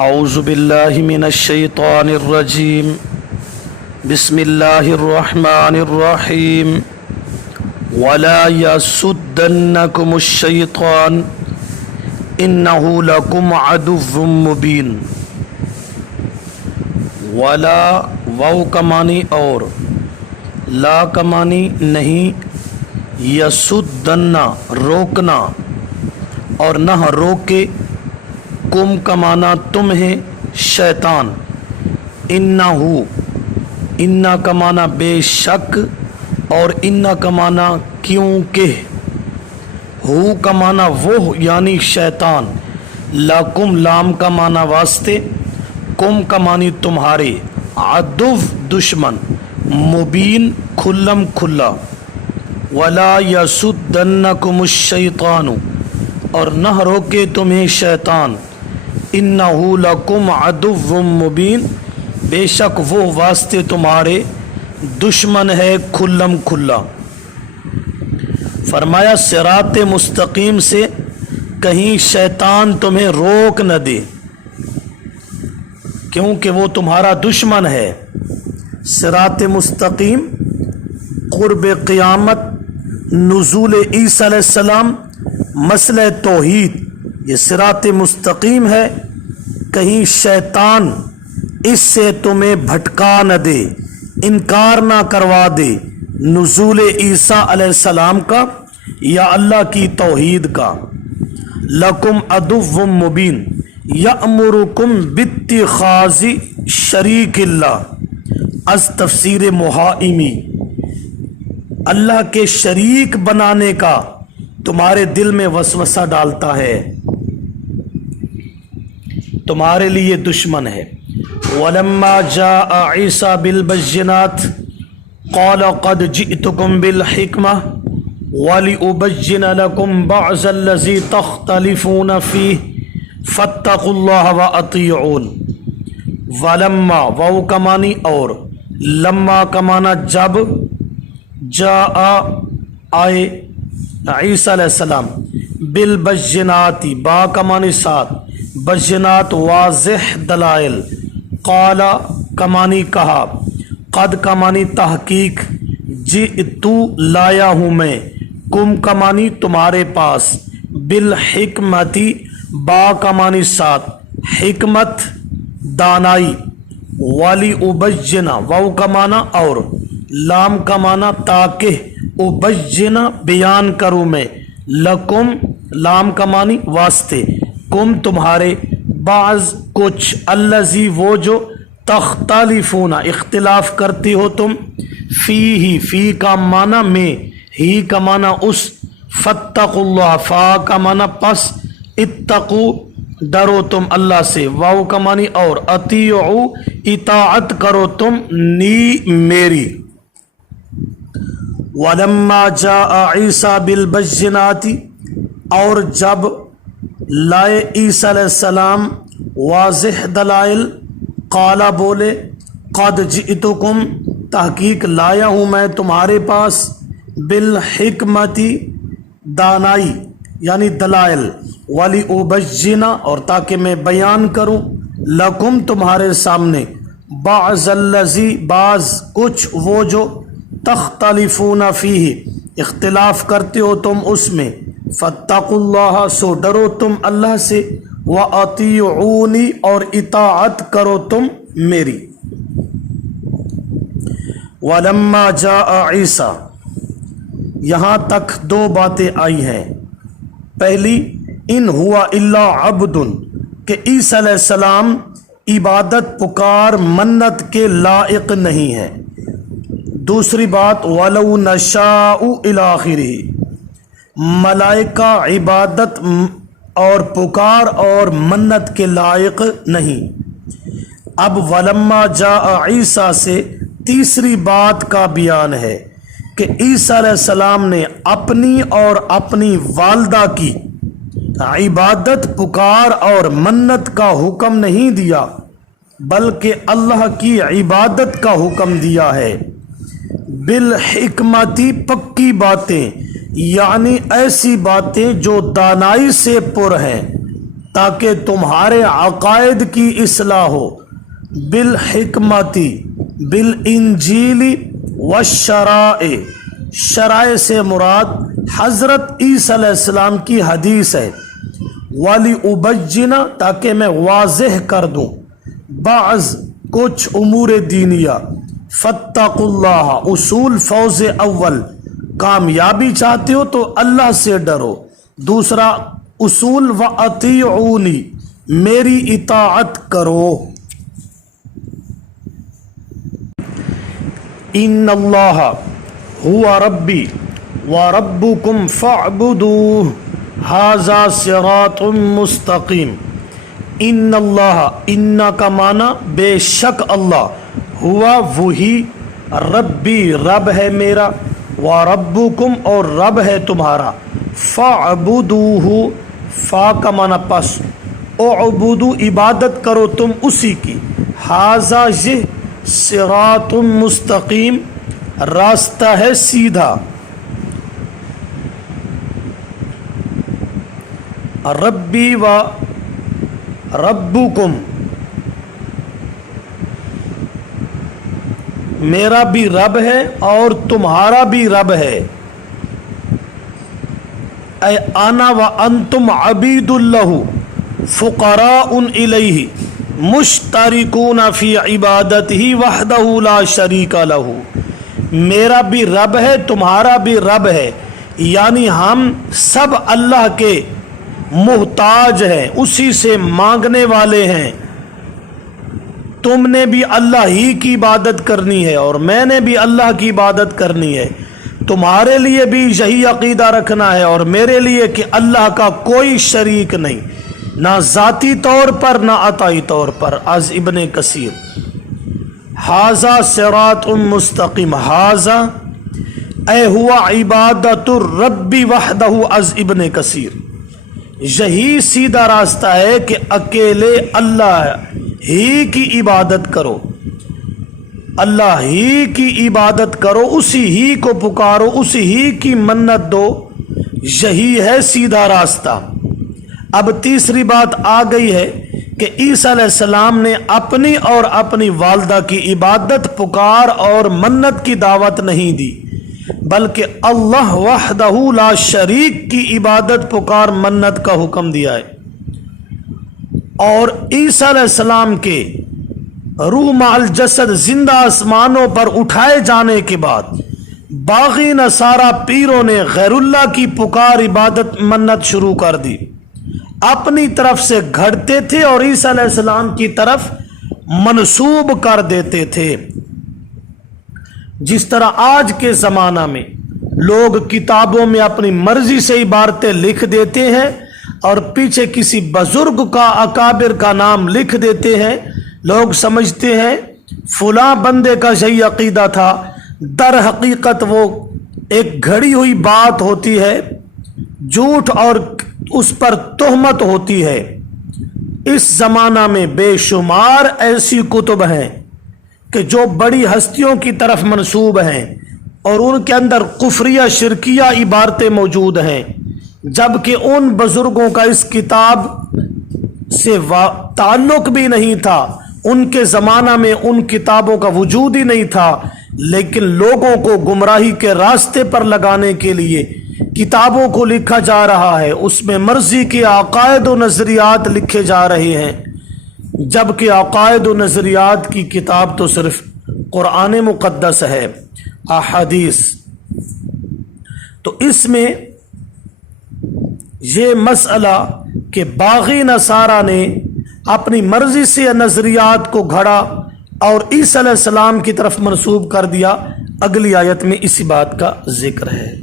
اعوذ باللہ من الشیطان الرجیم بسم اللہ الرحمن الرحیم ولا یصدنکم الشیطان انہ لکم عدو مبین۔ ولا واو کا معنی اور، لا کا معنی نہیں، یصدن روکنا اور نہ روکے، کم کا معنی تمہیں، شیطان، انہو، انہ کا معنی بے شک اور انہ کا معنی کیونکہ، ہو کا معنی وہ یعنی شیطان، لکم لام کا معنی واسطے، کم کا معنی تمہارے، عدو دشمن، مبین کھلم کھلا۔ ولا یصدنکم الشیطان اور نہ روکے تمہیں شیطان، انہو لکم عدو مبین بے شک وہ واسطے تمہارے دشمن ہے کھلم کھلا۔ فرمایا صراط مستقیم سے کہیں شیطان تمہیں روک نہ دے، کیونکہ وہ تمہارا دشمن ہے۔ صراط مستقیم، قرب قیامت، نزول عیسیٰ علیہ السلام، مسئلہ توحید، یہ صراط مستقیم ہے، کہیں شیطان اس سے تمہیں بھٹکا نہ دے، انکار نہ کروا دے نزول عیسیٰ علیہ السلام کا یا اللہ کی توحید کا۔ لکم عدو مبین یأمرکم باتخاذ شریک اللہ، از تفسیر محائمی، اللہ کے شریک بنانے کا تمہارے دل میں وسوسہ ڈالتا ہے، تمہارے لیے دشمن ہے۔ وَلَمَّا جَاءَ عِيسَى بِالْبَيِّنَاتِ قَالَ قَدْ جِئْتُكُمْ بِالْحِكْمَةِ وَلِأُبَيِّنَ لَكُمْ بَعْضَ الَّذِي تَخْتَلِفُونَ فِيهِ فَاتَّقُوا اللَّهَ وَأَطِيعُونِ۔ وَلَمَّا واو کا معنی اور، لما کا معنی جب، جاء آئے، عیسیٰ علیہ السلام، بالبینات با کا معنی ساتھ، بینات واضح دلائل، قال کا معنی کہا، قد کا معنی تحقیق، جئتو لایا ہوں میں، کم کا معنی تمہارے پاس، بالحکمتی با کا معنی ساتھ، حکمت دانائی، والی ابجنا واو کا معنی اور، لام کا معنی تاکہ، ابجنا بیان کروں میں، لکم لام کا معنی واسطے، کم تمہارے، بعض کچھ، الذی وہ جو، تختلفون اختلاف کرتی ہو تم، فی فی کا معنی میں، ہی کا معنی اس، فاتقوا اللہ فا کا معنی پس، اتقو ڈرو تم اللہ سے، واو کا معنی اور، اطیعو اطاعت کرو تم نی میری۔ وَلَمَّا جَاءَ عِيسَى بِالْبَيِّنَاتِ اور جب لائے عیسیٰ علیہ السلام واضح دلائل، قال بولے، قد جئتکم تحقیق لایا ہوں میں تمہارے پاس، بالحکمتی دانائی یعنی دلائل، ولی ابجنا اور تاکہ میں بیان کروں، لکم تمہارے سامنے، بعض الذی بعض کچھ وہ جو، تختلفون فیہ اختلاف کرتے ہو تم اس میں، فاتقوا اللہ سو ڈرو تم اللہ سے، واطیعونی اور اطاعت کرو تم میری۔ ولما جاء عیسیٰ، یہاں تک دو باتیں آئی ہیں۔ پہلی، ان ہوا الا عبد، کہ عیسیٰ علیہ السلام عبادت پکار منت کے لائق نہیں ہے۔ دوسری بات، وَلَوْ نَشَاءُ إِلَى آخِرِهِ، ملائکہ عبادت اور پکار اور منت کے لائق نہیں۔ اب ولما جاء عیسیٰ سے تیسری بات کا بیان ہے کہ عیسیٰ علیہ السلام نے اپنی اور اپنی والدہ کی عبادت پکار اور منت کا حکم نہیں دیا، بلکہ اللہ کی عبادت کا حکم دیا ہے۔ بالحکمتی پکی باتیں، یعنی ایسی باتیں جو دانائی سے پر ہیں، تاکہ تمہارے عقائد کی اصلاح ہو، بالحکمتی بالانجیل والشرائع، شرائع سے مراد حضرت عیسیٰ علیہ السلام کی حدیث ہے، وَلِأُبَجِّنَ تاکہ میں واضح کر دوں، بعض کچھ امور دینیہ، فَاتَّقُوا اللَّهَ اصول فوز اول، کامیابی چاہتے ہو تو اللہ سے ڈرو، دوسرا اصول وَأَطِیعُونِی میری اطاعت کرو، ان اللہ هو ربی وربکم فاعبدوہ ھذا صراط مستقیم۔ ان اللہ، ان کا معنی بے شک اللہ، ہوا وہی، ربی رب ہے میرا، وربکم اور رب ہے تمہارا، فاعبدوہ فا کا معنی پس، اعبدو عبادت کرو تم اسی کی، ھذا یہ، صراط مستقیم راستہ ہے سیدھا، ربی و ربکم میرا بھی رب ہے اور تمہارا بھی رب ہے، اے انا و انتم عبید اللہ فقراء الیہ مشترکون فی عبادتہ وحدہ لا شریک لہ، میرا بھی رب ہے تمہارا بھی رب ہے، یعنی ہم سب اللہ کے محتاج ہیں، اسی سے مانگنے والے ہیں، تم نے بھی اللہ ہی کی عبادت کرنی ہے اور میں نے بھی اللہ کی عبادت کرنی ہے، تمہارے لیے بھی یہی عقیدہ رکھنا ہے اور میرے لیے کہ اللہ کا کوئی شریک نہیں، نہ ذاتی طور پر نہ عطائی طور پر۔ از ابن کثیر، ھذا صراط مستقیم، ھذا اے ہوا عبادت الرب وحدہ، از ابن کثیر یہی سیدھا راستہ ہے کہ اکیلے اللہ ہی کی عبادت کرو، اللہ ہی کی عبادت کرو، اسی ہی کو پکارو، اسی ہی کی منت دو، یہی ہے سیدھا راستہ۔ اب تیسری بات آ گئی ہے کہ عیسیٰ علیہ السلام نے اپنی اور اپنی والدہ کی عبادت، پکار اور منت کی دعوت نہیں دی، بلکہ اللہ وحدہ لا شریک کی عبادت، پکار، منت کا حکم دیا ہے۔ اور عیسیٰ علیہ السلام کے روح مع الجسد زندہ آسمانوں پر اٹھائے جانے کے بعد باغی نصارہ پیروں نے غیر اللہ کی پکار، عبادت، منت شروع کر دی، اپنی طرف سے گھڑتے تھے اور عیسیٰ علیہ السلام کی طرف منسوب کر دیتے تھے، جس طرح آج کے زمانہ میں لوگ کتابوں میں اپنی مرضی سے عبارتیں لکھ دیتے ہیں اور پیچھے کسی بزرگ کا، اکابر کا نام لکھ دیتے ہیں، لوگ سمجھتے ہیں فلاں بندے کا یہی عقیدہ تھا، در حقیقت وہ ایک گھڑی ہوئی بات ہوتی ہے، جھوٹ اور اس پر تہمت ہوتی ہے۔ اس زمانہ میں بے شمار ایسی کتب ہیں کہ جو بڑی ہستیوں کی طرف منسوب ہیں اور ان کے اندر کفریہ شرکیہ عبارتیں موجود ہیں، جبکہ ان بزرگوں کا اس کتاب سے تعلق بھی نہیں تھا، ان کے زمانہ میں ان کتابوں کا وجود ہی نہیں تھا، لیکن لوگوں کو گمراہی کے راستے پر لگانے کے لیے کتابوں کو لکھا جا رہا ہے، اس میں مرضی کے عقائد و نظریات لکھے جا رہے ہیں، جبکہ عقائد و نظریات کی کتاب تو صرف قرآن مقدس ہے، احادیث۔ تو اس میں یہ مسئلہ کہ باغی نصارہ نے اپنی مرضی سے نظریات کو گھڑا اور عیسیٰ علیہ السلام کی طرف منسوب کر دیا، اگلی آیت میں اسی بات کا ذکر ہے۔